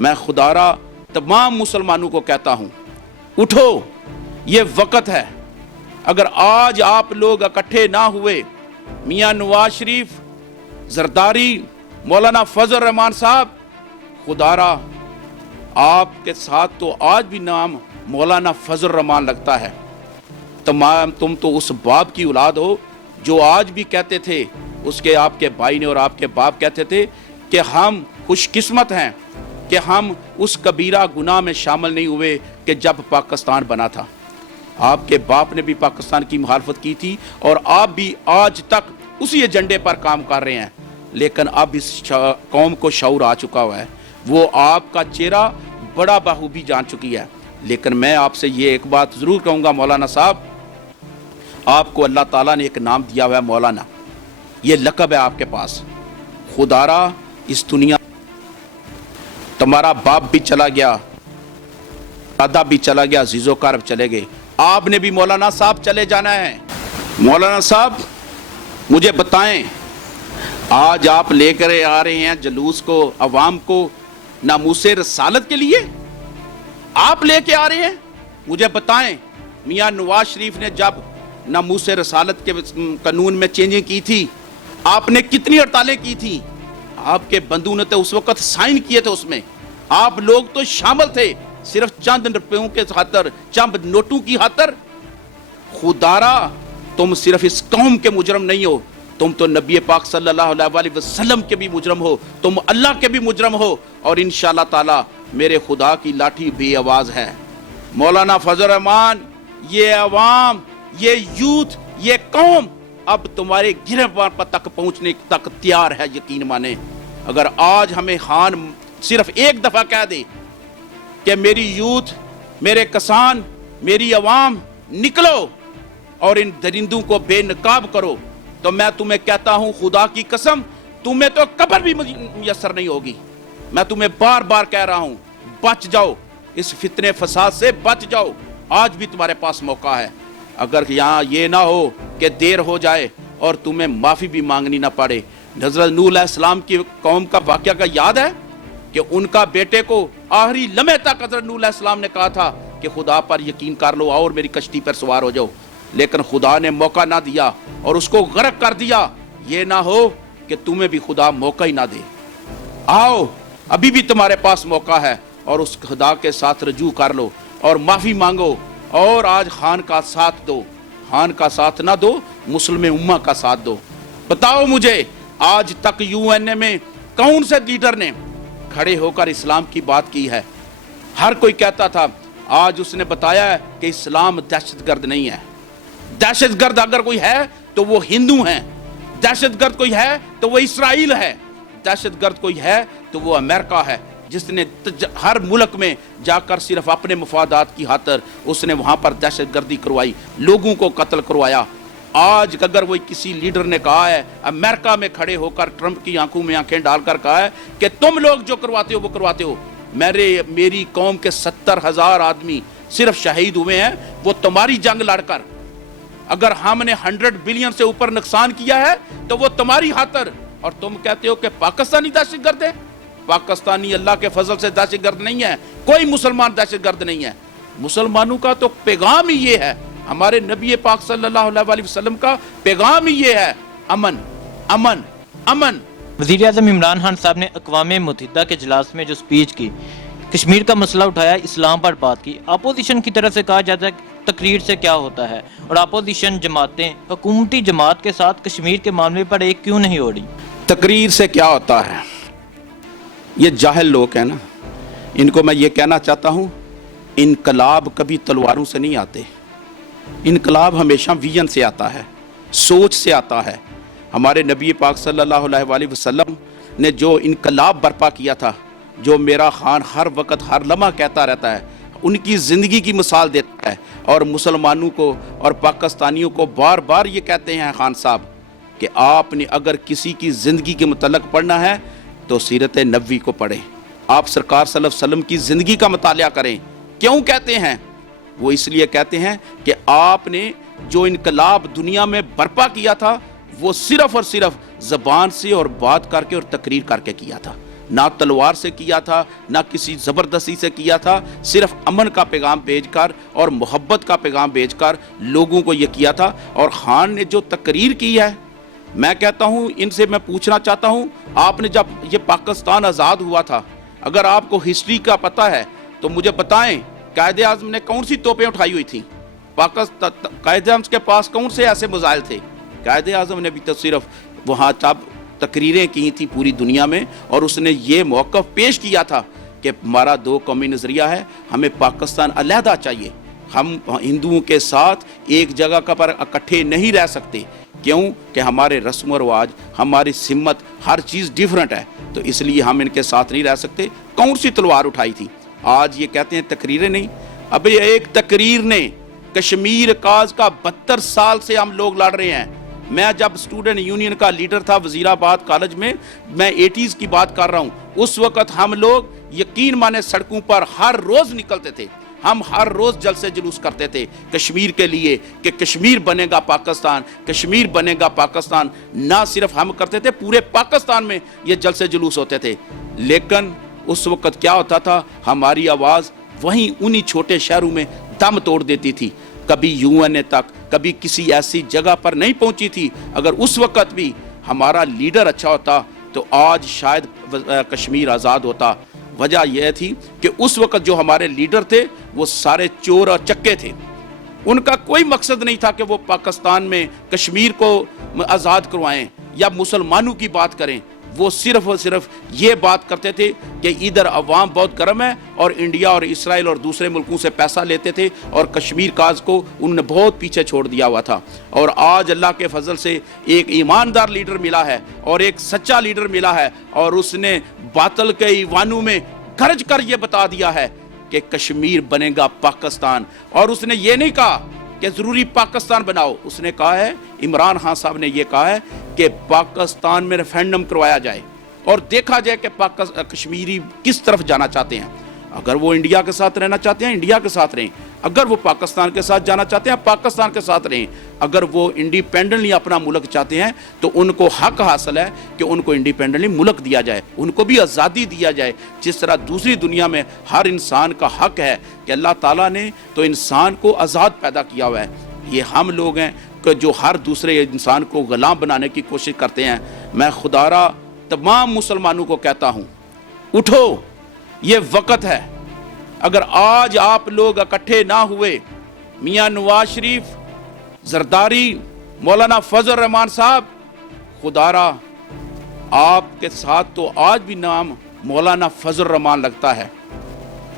मैं खुदारा तमाम मुसलमानों को कहता हूँ, उठो, ये वक़्त है। अगर आज आप लोग इकट्ठे ना हुए, मियाँ नवाज शरीफ, जरदारी, मौलाना फजल रहमान साहब, खुदारा आपके साथ तो आज भी नाम मौलाना फजल रहमान लगता है। तमाम तुम तो उस बाप की औलाद हो जो आज भी कहते थे, उसके आपके भाई ने और आपके बाप कहते थे कि हम खुशकिस्मत हैं कि हम उस कबीरा गुनाह में शामिल नहीं हुए कि जब पाकिस्तान बना था। आपके बाप ने भी पाकिस्तान की मुखालफत की थी और आप भी आज तक उसी एजेंडे पर काम कर रहे हैं, लेकिन अब इस कौम को शऊर आ चुका हुआ है। वो आपका चेहरा बड़ा बाखूबी जान चुकी है। लेकिन मैं आपसे ये एक बात ज़रूर कहूँगा मौलाना साहब, आपको अल्लाह ताला ने एक नाम दिया हुआ है मौलाना, ये लक़ब है आपके पास। खुदारा इस दुनिया, तुम्हारा बाप भी चला गया, दादा भी चला गया, अजीज़ो कारब चले गए, आपने भी मौलाना साहब चले जाना है। मौलाना साहब मुझे बताएं, आज आप लेकर आ रहे हैं जुलूस को, अवाम को नामूसे रसालत के लिए आप लेके आ रहे हैं। मुझे बताएं, मियाँ नवाज शरीफ ने जब नामूसे रसालत के कानून में चेंजिंग की थी, आपने कितनी हड़तालें की थी? आपके बंधु ने तो उस वक्त साइन किए थे, उसमें आप लोग तो शामिल थे, सिर्फ चंद रुपयों के खातर, चंद नोटों की खातर। खुदारा तुम सिर्फ इस कौम के मुजरम नहीं हो, तुम तो नबी पाक सल्लल्लाहु अलैहि वसल्लम के भी मुजरम हो, तुम अल्लाह के भी मुजरम हो। और इंशाअल्लाह ताला मेरे खुदा की लाठी बे आवाज है। मौलाना फजल रहमान, ये अवाम, ये यूथ, ये कौम अब तुम्हारे गिरफ्तार पर तक पहुंचने तक तैयार है। यकीन माने, अगर आज हमें खान सिर्फ एक दफा कह दे कि मेरी यूथ, मेरे किसान, मेरी अवाम, निकलो और इन दरिंदों को बेनकाब करो, तो मैं तुम्हें कहता हूं खुदा की कसम, तुम्हें तो कब्र भी मुयस्सर नहीं होगी। मैं तुम्हें बार बार कह रहा हूं, बच जाओ, इस फितने फसाद से बच जाओ। आज भी तुम्हारे पास मौका है। अगर यहाँ ये ना हो कि देर हो जाए और तुम्हें माफ़ी भी मांगनी ना पड़े। हज़रत नूह अलैहिस्सलाम की कौम का वाक़या का याद है कि उनका बेटे को आखिरी लम्हे तक हज़रत नूह अलैहिस्सलाम ने कहा था कि खुदा पर यकीन कर लो और मेरी कश्ती पर सवार हो जाओ, लेकिन खुदा ने मौका ना दिया और उसको गर्क कर दिया। ये ना हो कि तुम्हें भी खुदा मौका ही ना दे। आओ, अभी भी तुम्हारे पास मौका है और उस खुदा के साथ रजू कर लो और माफ़ी मांगो और आज खान का साथ दो। खान का साथ ना दो, मुस्लिम उम्मा का साथ दो। बताओ मुझे, आज तक यूएनए में कौन से लीडर ने खड़े होकर इस्लाम की बात की है? हर कोई कहता था, आज उसने बताया है कि इस्लाम दहशतगर्द नहीं है। दहशतगर्द अगर कोई है तो वो हिंदू हैं, दहशतगर्द कोई है तो वो इसराइल है, दहशतगर्द कोई है तो वो अमेरिका है, जिसने हर मुल्क में जाकर सिर्फ अपने मफादात की खातिर उसने वहाँ पर दहशतगर्दी करवाई, लोगों को कत्ल करवाया। आज अगर वो किसी लीडर ने कहा है, अमेरिका में खड़े होकर ट्रंप की आंखों में आंखें डालकर कहा है कि तुम लोग जो करवाते हो वो करवाते हो, मेरी कौम के 70,000 आदमी सिर्फ शहीद हुए हैं वो तुम्हारी जंग लड़कर। अगर हमने 100 बिलियन से ऊपर नुकसान किया है तो वो तुम्हारी खातिर, और तुम कहते हो कि पाकिस्तानी दहशतगर्द है। पाकिस्तानी अल्लाह के फजल से दहशतगर्द नहीं है, कोई मुसलमान दहशतगर्द नहीं है। मुसलमानों का तो पैगाम ही ये है, हमारे नबी पाक सल्लल्लाहु अलैहि वसल्लम का पैगाम ही ये है, अमन अमन अमन। वज़ीर आज़म इमरान खान साहब ने अक़वाम मुत्तहिदा के इजलास में जो स्पीच की, कश्मीर का मसला उठाया, इस्लाम पर बात की। अपोजिशन की तरफ से कहा जाता है तकरीर से क्या होता है, और अपोजिशन जमातें हुकूमती जमात के साथ कश्मीर के मामले पर एक क्यों नहीं हो रही? तकरीर से क्या होता है, ये जाहिल लोग हैं ना, इनको मैं ये कहना चाहता हूँ, इनकलाब कभी तलवारों से नहीं आते। इनकलाब हमेशा विजन से आता है, सोच से आता है। हमारे नबी पाक सल्लल्लाहु अलैहि वसल्लम ने जो इनकलाब बर्पा किया था, जो मेरा खान हर वक्त हर लम्हा कहता रहता है, उनकी ज़िंदगी की मिसाल देता है। और मुसलमानों को और पाकिस्तानियों को बार बार ये कहते हैं खान साहब कि आपने अगर किसी की ज़िंदगी के मुतल्लक पढ़ना है तो सीरत नबवी को पढ़ें, आप सरकार सल्लल्लाहु अलैहि वसल्लम की ज़िंदगी का मुतालिया करें। क्यों कहते हैं? वो इसलिए कहते हैं कि आपने जो इनकलाब दुनिया में बर्पा किया था वो सिर्फ और सिर्फ ज़बान से और बात करके और तकरीर करके किया था। نہ تلوار سے کیا تھا، نہ کسی زبردستی سے کیا تھا، صرف امن کا پیغام بھیج کر اور محبت کا پیغام بھیج کر لوگوں کو یہ کیا تھا۔ اور خان نے جو تقریر کی ہے، میں کہتا ہوں ان سے میں پوچھنا چاہتا ہوں، آپ نے جب یہ پاکستان آزاد ہوا تھا، اگر آپ کو ہسٹری کا پتہ ہے تو مجھے بتائیں قائد اعظم نے کون سی توپیں اٹھائی ہوئی تھیں؟ قائد اعظم کے پاس کون سے ایسے میزائل تھے؟ قائد اعظم نے بھی تو صرف وہاں جب تقریریں کی تھی پوری دنیا میں، اور اس نے یہ موقف پیش کیا تھا کہ ہمارا دو قومی نظریہ ہے، ہمیں پاکستان علیحدہ چاہیے، ہم ہندوؤں کے ساتھ ایک جگہ پر اکٹھے نہیں رہ سکتے، کیوں کہ ہمارے رسم و رواج، ہماری سمت، ہر چیز ڈیفرنٹ ہے، تو اس لیے ہم ان کے ساتھ نہیں رہ سکتے۔ کون سی تلوار اٹھائی تھی؟ آج یہ کہتے ہیں تقریریں نہیں۔ ابھی ایک تقریر نے کشمیر کاز کا 72 سال سے ہم لوگ لڑ رہے ہیں۔ میں جب اسٹوڈنٹ یونین کا لیڈر تھا وزیر آباد کالج میں، میں 80s کی بات کر رہا ہوں، اس وقت ہم لوگ یقین مانے سڑکوں پر ہر روز نکلتے تھے، ہم ہر روز جلسے جلوس کرتے تھے کشمیر کے لیے کہ کشمیر بنے گا پاکستان، کشمیر بنے گا پاکستان۔ نہ صرف ہم کرتے تھے، پورے پاکستان میں یہ جلسے جلوس ہوتے تھے، لیکن اس وقت کیا ہوتا تھا، ہماری آواز وہیں انہی چھوٹے شہروں میں دم توڑ دیتی تھی، کبھی یو این اے تک، کبھی کسی ایسی جگہ پر نہیں پہنچی تھی۔ اگر اس وقت بھی ہمارا لیڈر اچھا ہوتا تو آج شاید کشمیر آزاد ہوتا۔ وجہ یہ تھی کہ اس وقت جو ہمارے لیڈر تھے وہ سارے چور اور چکے تھے، ان کا کوئی مقصد نہیں تھا کہ وہ پاکستان میں کشمیر کو آزاد کروائیں یا مسلمانوں کی بات کریں، وہ صرف اور صرف یہ بات کرتے تھے کہ ادھر عوام بہت گرم ہے اور انڈیا اور اسرائیل اور دوسرے ملکوں سے پیسہ لیتے تھے، اور کشمیر کاز کو انہوں نے بہت پیچھے چھوڑ دیا ہوا تھا۔ اور آج اللہ کے فضل سے ایک ایماندار لیڈر ملا ہے اور ایک سچا لیڈر ملا ہے، اور اس نے باطل کے ایوانوں میں گرج کر یہ بتا دیا ہے کہ کشمیر بنے گا پاکستان۔ اور اس نے یہ نہیں کہا کہ ضروری پاکستان بناؤ، اس نے کہا ہے، عمران خان صاحب نے یہ کہا ہے کہ پاکستان میں ریفرینڈم کروایا جائے اور دیکھا جائے کہ کشمیری کس طرف جانا چاہتے ہیں۔ اگر وہ انڈیا کے ساتھ رہنا چاہتے ہیں انڈیا کے ساتھ رہیں، اگر وہ پاکستان کے ساتھ جانا چاہتے ہیں پاکستان کے ساتھ رہیں، اگر وہ انڈیپینڈنٹلی اپنا ملک چاہتے ہیں تو ان کو حق حاصل ہے کہ ان کو انڈیپینڈنٹلی ملک دیا جائے، ان کو بھی آزادی دیا جائے، جس طرح دوسری دنیا میں ہر انسان کا حق ہے کہ اللہ تعالیٰ نے تو انسان کو آزاد پیدا کیا ہوا ہے۔ یہ ہم لوگ ہیں کہ جو ہر دوسرے انسان کو غلام بنانے کی کوشش کرتے ہیں۔ میں خدا را تمام مسلمانوں کو کہتا ہوں، اٹھو، یہ وقت ہے۔ اگر آج آپ لوگ اکٹھے نہ ہوئے، میاں نواز شریف، زرداری، مولانا فضل الرحمان صاحب، خدا را آپ کے ساتھ تو آج بھی نام مولانا فضل الرحمان لگتا ہے۔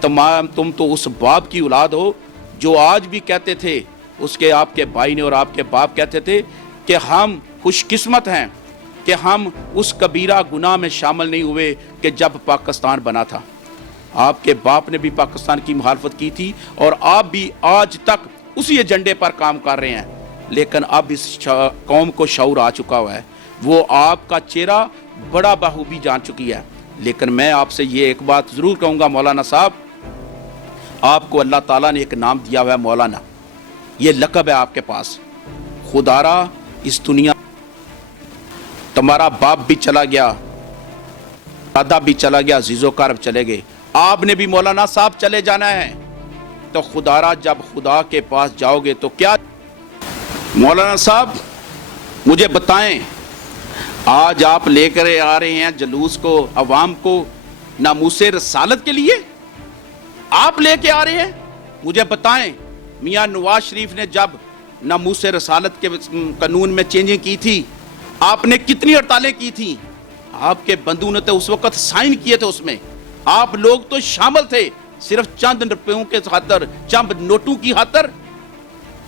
تم تو اس باپ کی اولاد ہو جو آج بھی کہتے تھے، اس کے آپ کے بھائی نے اور آپ کے باپ کہتے تھے کہ ہم خوش قسمت ہیں کہ ہم اس کبیرہ گناہ میں شامل نہیں ہوئے کہ جب پاکستان بنا تھا۔ آپ کے باپ نے بھی پاکستان کی مخالفت کی تھی اور آپ بھی آج تک اسی ایجنڈے پر کام کر رہے ہیں، لیکن اب اس قوم کو شعور آ چکا ہوا ہے، وہ آپ کا چہرہ بڑا بخوبی جان چکی ہے۔ لیکن میں آپ سے یہ ایک بات ضرور کہوں گا، مولانا صاحب، آپ کو اللہ تعالیٰ نے ایک نام دیا ہوا ہے مولانا، یہ لقب ہے آپ کے پاس۔ خدا را اس دنیا تمہارا باپ بھی چلا گیا، دادا بھی چلا گیا، عزیز و کرب چلے گئے، آپ نے بھی مولانا صاحب چلے جانا ہے، تو خدا را جب خدا کے پاس جاؤ گے تو کیا؟ مولانا صاحب مجھے بتائیں، آج آپ لے کر آ رہے ہیں جلوس کو، عوام کو ناموس رسالت کے لیے آپ لے کے آ رہے ہیں؟ مجھے بتائیں، میاں نواز شریف نے جب ناموس رسالت کے قانون میں چینجنگ کی تھی، آپ نے کتنی ہڑتالیں کی تھیں؟ آپ کے بندوں نے تو اس وقت سائن کیے تھے، اس میں آپ لوگ تو شامل تھے، صرف چند روپیوں کے خاطر، چند نوٹوں کی خاطر۔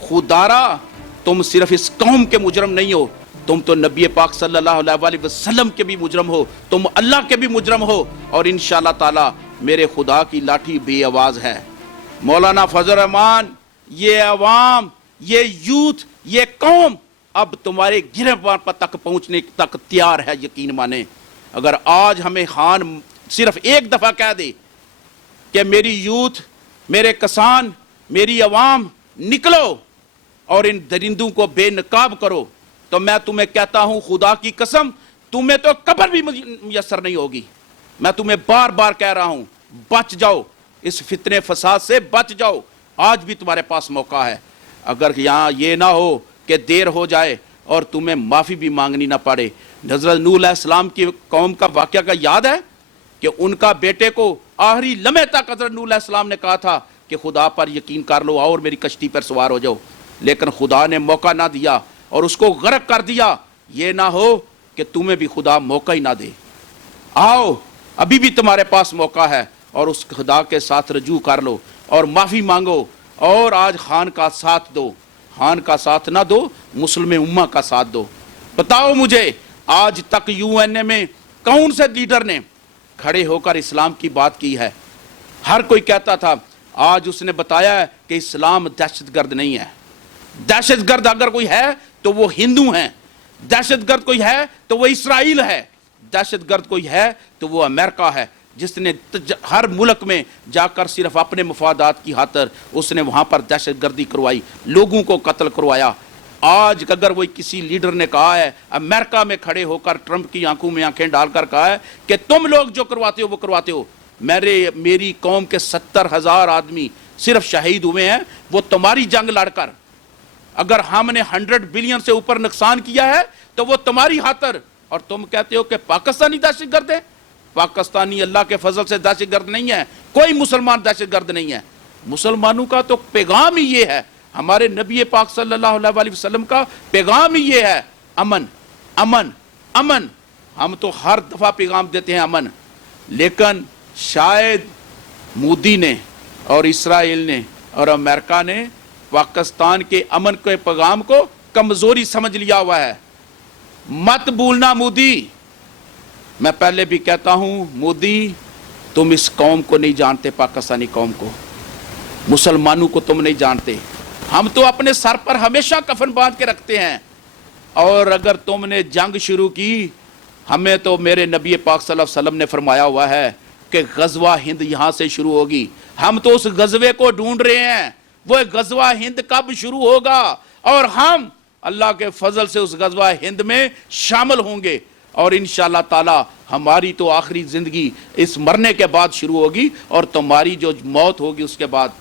خدارا تم صرف اس قوم کے مجرم نہیں ہو، تم تو نبی پاک صلی اللہ علیہ وسلم کے بھی مجرم ہو، تم اللہ کے بھی مجرم ہو، اور انشاءاللہ تعالی میرے خدا کی لاٹھی بے آواز ہے۔ مولانا فضل الرحمان، یہ عوام، یہ یوتھ، یہ قوم اب تمہارے گرہ پر تک پہنچنے تک تیار ہے، یقین مانے۔ اگر آج ہمیں خان صرف ایک دفعہ کہہ دے کہ میری یوتھ، میرے کسان، میری عوام نکلو اور ان درندوں کو بے نقاب کرو، تو میں تمہیں کہتا ہوں خدا کی قسم، تمہیں تو قبر بھی میسر نہیں ہوگی۔ मैं तुम्हें बार बार कह रहा हूं, बच जाओ, इस फितने फसाद से बच जाओ, आज भी तुम्हारे पास मौका है। अगर यहाँ ये ना हो कि देर हो जाए और तुम्हें माफ़ी भी मांगनी ना पड़े। हज़रत नूह अलैहिस्सलाम की कौम का वाक़या का याद है कि उनका बेटे को आखिरी लम्हे तक हज़रत नूह अलैहिस्सलाम ने कहा था कि खुदा पर यकीन कर लो, आओ और मेरी कश्ती पर सवार हो जाओ, लेकिन खुदा ने मौका ना दिया और उसको गर्क कर दिया। ये ना हो कि तुम्हें भी खुदा मौका ही ना दे। आओ, अभी भी तुम्हारे पास मौका है और उस खुदा के साथ रजू कर लो और माफ़ी मांगो और आज खान का साथ दो। खान का साथ ना दो, मुस्लिम उम्मा का साथ दो। बताओ मुझे, आज तक यूएनए में कौन से लीडर ने खड़े होकर इस्लाम की बात की है? हर कोई कहता था, आज उसने बताया है कि इस्लाम दहशतगर्द नहीं है। दहशतगर्द अगर कोई है तो वो हिंदू हैं, दहशतगर्द कोई है तो वो इसराइल है, दहशतगर्द कोई है तो वो अमेरिका है, जिसने हर मुल्क में जाकर सिर्फ अपने मफादात की खातिर उसने वहाँ पर दहशतगर्दी करवाई, लोगों को कत्ल करवाया। आज अगर वो किसी लीडर ने कहा है, अमेरिका में खड़े होकर ट्रंप की आंखों में आंखें डालकर कहा है कि तुम लोग जो करवाते हो वो करवाते हो, मेरी कौम के 70,000 आदमी सिर्फ शहीद हुए हैं वो तुम्हारी जंग लड़कर। अगर हमने 100 बिलियन से ऊपर नुकसान किया है तो वो तुम्हारी खातिर, और तुम कहते हो कि पाकिस्तानी दहशतगर्द है। पाकिस्तानी अल्लाह के फजल से दहशतगर्द नहीं है, कोई मुसलमान दहशतगर्द नहीं है। मुसलमानों का तो पैगाम ही ये है, हमारे नबी पाक सल्लल्लाहु अलैहि वसल्लम का पैगाम ही ये है, अमन अमन अमन। हम तो हर दफ़ा पैगाम देते हैं अमन, लेकिन शायद मोदी ने और इसराइल ने और अमेरिका ने पाकिस्तान के अमन के पैगाम को कमज़ोरी समझ लिया हुआ है। मत भूलना मोदी, मैं पहले भी कहता हूँ मोदी, तुम इस कौम को नहीं जानते, पाकिस्तानी कौम को, मुसलमानों को तुम नहीं जानते। हम तो अपने सर पर हमेशा कफन बांध के रखते हैं, और अगर तुमने जंग शुरू की, हमें तो मेरे नबी पाक सल्लल्लाहु अलैहि वसल्लम ने फरमाया हुआ है कि गज़वा हिंद यहाँ से शुरू होगी। हम तो उस गज़वे को ढूंढ रहे हैं, वो गज़वा हिंद कब शुरू होगा और हम अल्लाह के फजल से उस गज़वा हिंद में शामिल होंगे। और इंशाअल्लाह ताला हमारी तो आखिरी ज़िंदगी इस मरने के बाद शुरू होगी और तुम्हारी जो मौत होगी उसके बाद